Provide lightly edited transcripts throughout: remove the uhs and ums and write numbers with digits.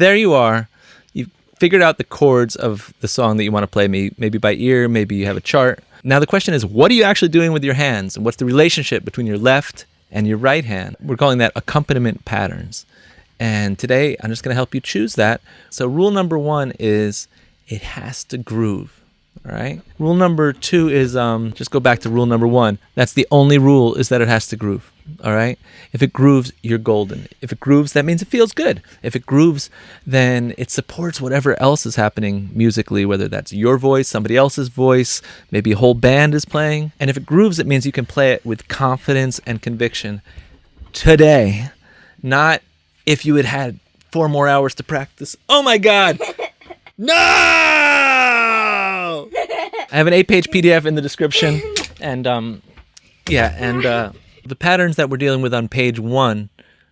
there you are. You've figured out the chords of the song that you want to play, maybe by ear, maybe you have a chart. Now the question is, what are you actually doing with your hands? And what's the relationship between your left and your right hand? We're calling that accompaniment patterns. And today I'm just going to help you choose that. So rule number 1 is it has to groove. All right. Rule number 2 is just go back to rule number 1. That's the only rule, is that it has to groove. All right. If it grooves, you're golden. If it grooves, that means it feels good. If it grooves, then it supports whatever else is happening musically, whether that's your voice, somebody else's voice, maybe a whole band is playing. And if it grooves, it means you can play it with confidence and conviction today, not if you had had 4 more hours to practice. Oh my God. No! I have an 8-page PDF in the description, and the patterns that we're dealing with on page 1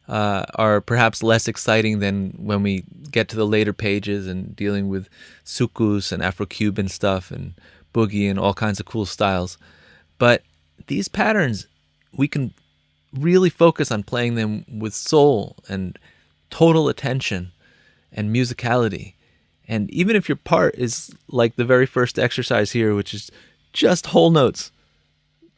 are perhaps less exciting than when we get to the later pages and dealing with sukus and Afro-Cuban stuff and boogie and all kinds of cool styles. But these patterns, we can really focus on playing them with soul and total attention and musicality. And even if your part is like the very first exercise here, which is just whole notes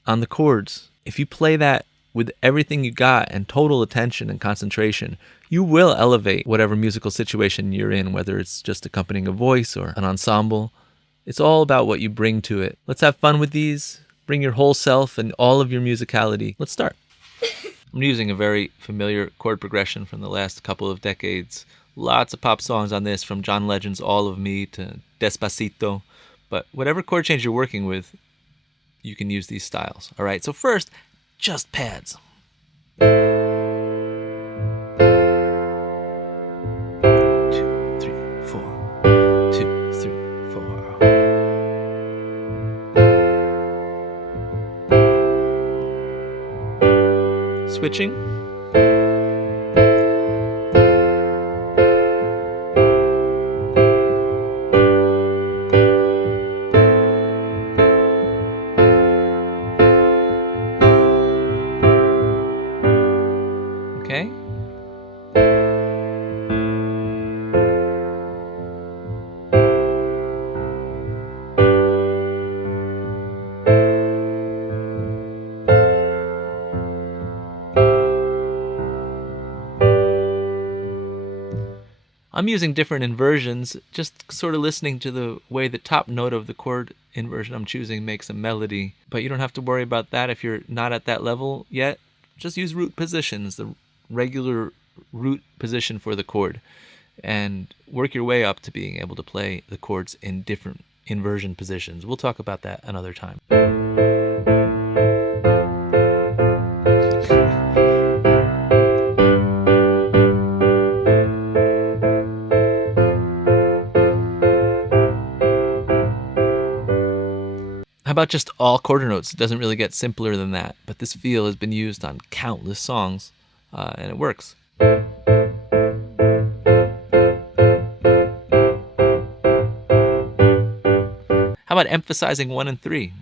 on the chords, if you play that with everything you got and total attention and concentration, you will elevate whatever musical situation you're in, whether it's just accompanying a voice or an ensemble. It's all about what you bring to it. Let's have fun with these. Bring your whole self and all of your musicality. Let's start. I'm using a very familiar chord progression from the last couple of decades. Lots of pop songs on this, from John Legend's All of Me to Despacito. But whatever chord change you're working with, you can use these styles. All right, so first, just pads. 2, 3, 4. 2, 3, 4. Switching. Okay. I'm using different inversions, just sort of listening to the way the top note of the chord inversion I'm choosing makes a melody. But you don't have to worry about that if you're not at that level yet. Just use root positions, the regular root position for the chord, and work your way up to being able to play the chords in different inversion positions. We'll talk about that another time. How about just all quarter notes? It doesn't really get simpler than that, but this feel has been used on countless songs, and it works. How about emphasizing 1 and 3?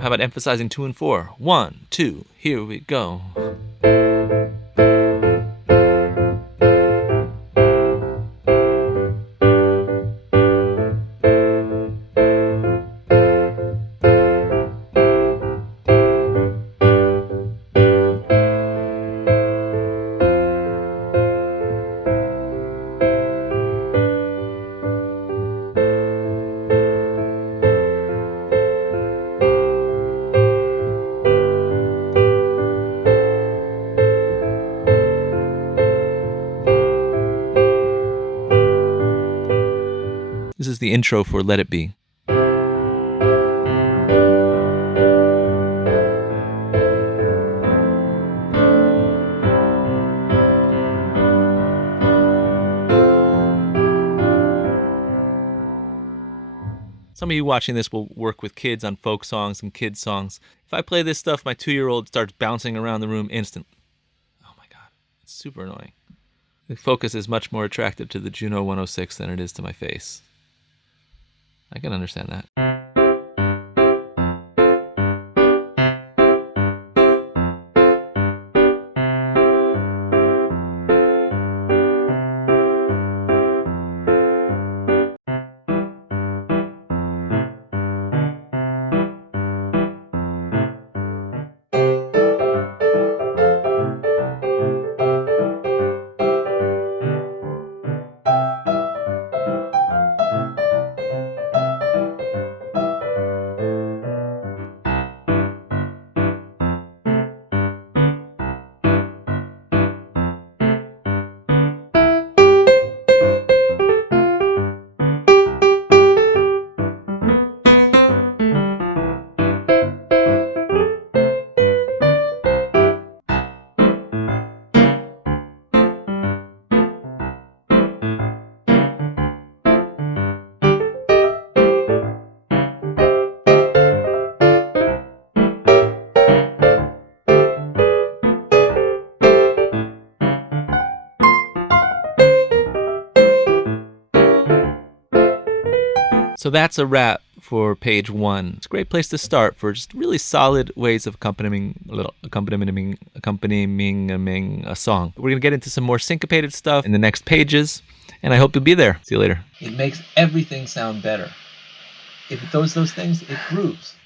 How about emphasizing 2 and 4? 1, 2, here we go. This is the intro for Let It Be. Some of you watching this will work with kids on folk songs and kids songs. If I play this stuff, my 2-year-old starts bouncing around the room instantly. Oh my God, it's super annoying. The focus is much more attractive to the Juno 106 than it is to my face. I can understand that. So that's a wrap for page 1. It's a great place to start for just really solid ways of accompanying a song. We're going to get into some more syncopated stuff in the next pages, and I hope you'll be there. See you later. It makes everything sound better. If it does those things, it grooves.